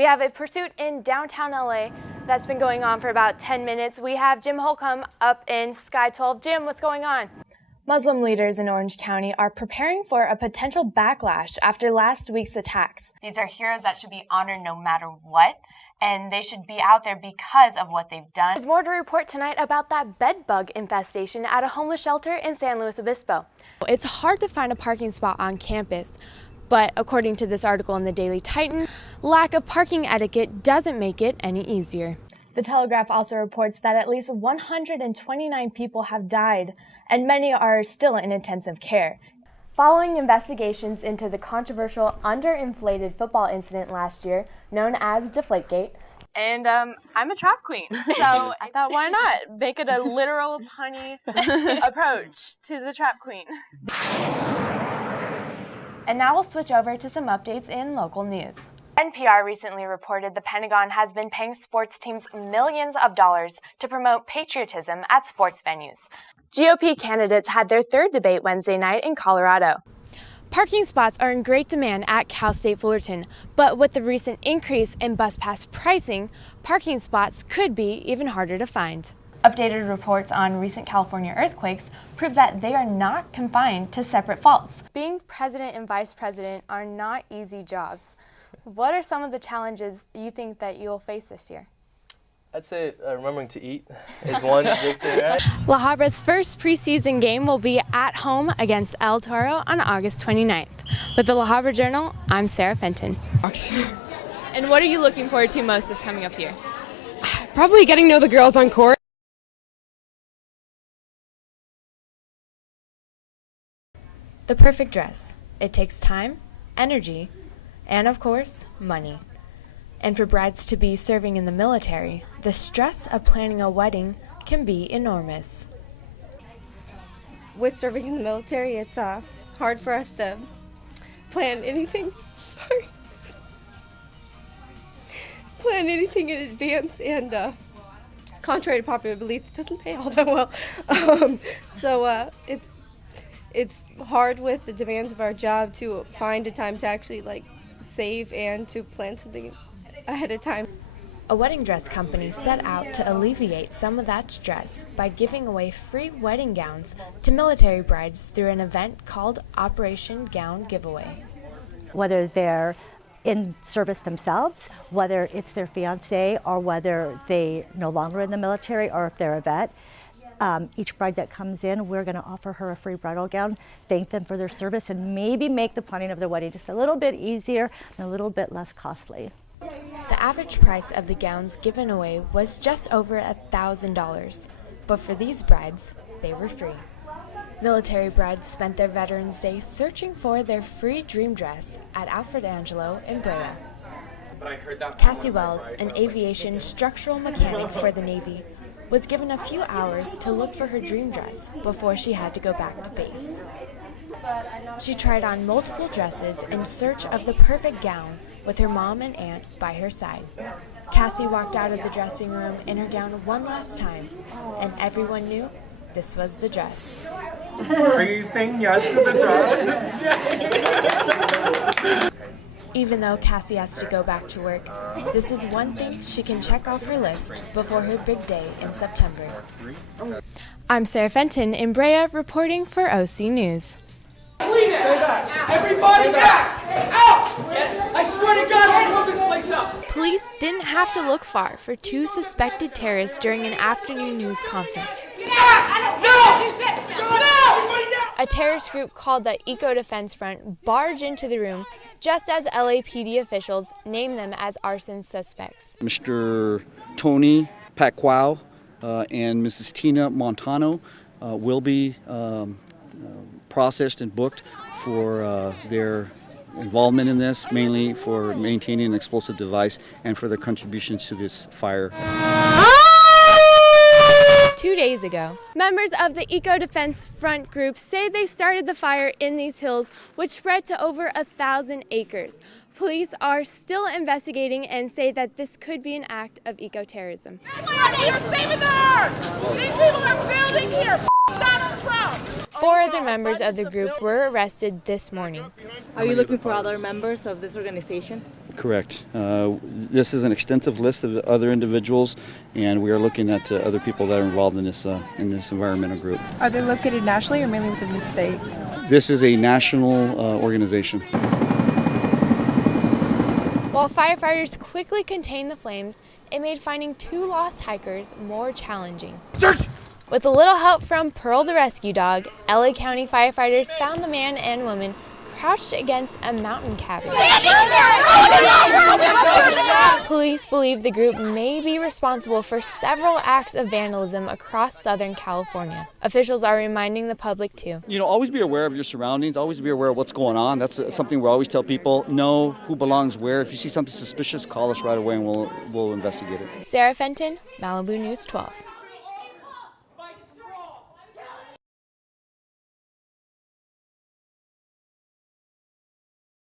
We have a pursuit in downtown LA that's been going on for about 10 minutes. We have Jim Holcomb up in Sky 12. Jim, what's going on? Muslim leaders in Orange County are preparing for a potential backlash after last week's attacks. These are heroes that should be honored no matter what, and they should be out there because of what they've done. There's more to report tonight about that bed bug infestation at a homeless shelter in San Luis Obispo. It's hard to find a parking spot on campus, but according to this article in the Daily Titan, lack of parking etiquette doesn't make it any easier. The Telegraph also reports that at least 129 people have died, and many are still in intensive care. Following investigations into the controversial underinflated football incident last year, known as Deflategate, and I'm a trap queen, so I thought, why not make it a literal punny approach to the trap queen. And now we'll switch over to some updates in local news. NPR recently reported the Pentagon has been paying sports teams millions of dollars to promote patriotism at sports venues. GOP candidates had their third debate Wednesday night in Colorado. Parking spots are in great demand at Cal State Fullerton, but with the recent increase in bus pass pricing, parking spots could be even harder to find. Updated reports on recent California earthquakes prove that they are not confined to separate faults. Being president and vice president are not easy jobs. What are some of the challenges you think that you'll face this year? I'd say remembering to eat is one big thing, right? La Habra's first preseason game will be at home against El Toro on August 29th. With the La Habra Journal, I'm Sarah Fenton. And what are you looking forward to most this coming up here? Probably getting to know the girls on court. The perfect dress. It takes time, energy, and of course, money. And for brides to be serving in the military, the stress of planning a wedding can be enormous. With serving in the military, it's hard for us to plan anything. Plan anything in advance, and contrary to popular belief, it doesn't pay all that well. It's hard with the demands of our job to find a time to actually save and to plan something ahead of time. A wedding dress company set out to alleviate some of that stress by giving away free wedding gowns to military brides through an event called Operation Gown Giveaway. Whether they're in service themselves, whether it's their fiance, or whether they no longer in the military, or if they're a vet, each bride that comes in, we're going to offer her a free bridal gown, thank them for their service, and maybe make the planning of their wedding just a little bit easier and a little bit less costly. The average price of the gowns given away was just over $1,000, but for these brides, they were free. Military brides spent their Veterans Day searching for their free dream dress at Alfred Angelo in Brea. Cassie Wells, an aviation structural mechanic for the Navy, was given a few hours to look for her dream dress before she had to go back to base. She tried on multiple dresses in search of the perfect gown with her mom and aunt by her side. Cassie walked out of the dressing room in her gown one last time, and everyone knew this was the dress. Are you saying yes to the dress? Even though Cassie has to go back to work, this is one thing she can check off her list before her big day in September. I'm Sarah Fenton in Brea reporting for OC News. Everybody back! Out! I swear to God, I'll blow this place up! Police didn't have to look far for two suspected terrorists during an afternoon news conference. A terrorist group called the Eco Defense Front barged into the room just as LAPD officials named them as arson suspects. Mr. Tony Pacquiao and Mrs. Tina Montano will be processed and booked for their involvement in this, mainly for maintaining an explosive device and for their contributions to this fire. 2 days ago, members of the Eco Defense Front group say they started the fire in these hills, which spread to over 1,000 acres. Police are still investigating and say that this could be an act of eco-terrorism. We are saving the earth! These people are building here! Donald Trump! 4 other members of the group were arrested this morning. Are you looking for other members of this organization? Correct. This is an extensive list of other individuals, and we are looking at other people that are involved in this environmental group. Are they located nationally or mainly within the state? This is a national organization. While firefighters quickly contained the flames, it made finding 2 lost hikers more challenging. Search! With a little help from Pearl the rescue dog, LA County firefighters found the man and woman crouched against a mountain cabin. Police believe the group may be responsible for several acts of vandalism across Southern California. Officials are reminding the public too. Always be aware of your surroundings, always be aware of what's going on. That's something we always tell people. Know who belongs where. If you see something suspicious, call us right away and we'll investigate it. Sarah Fenton, Malibu News 12.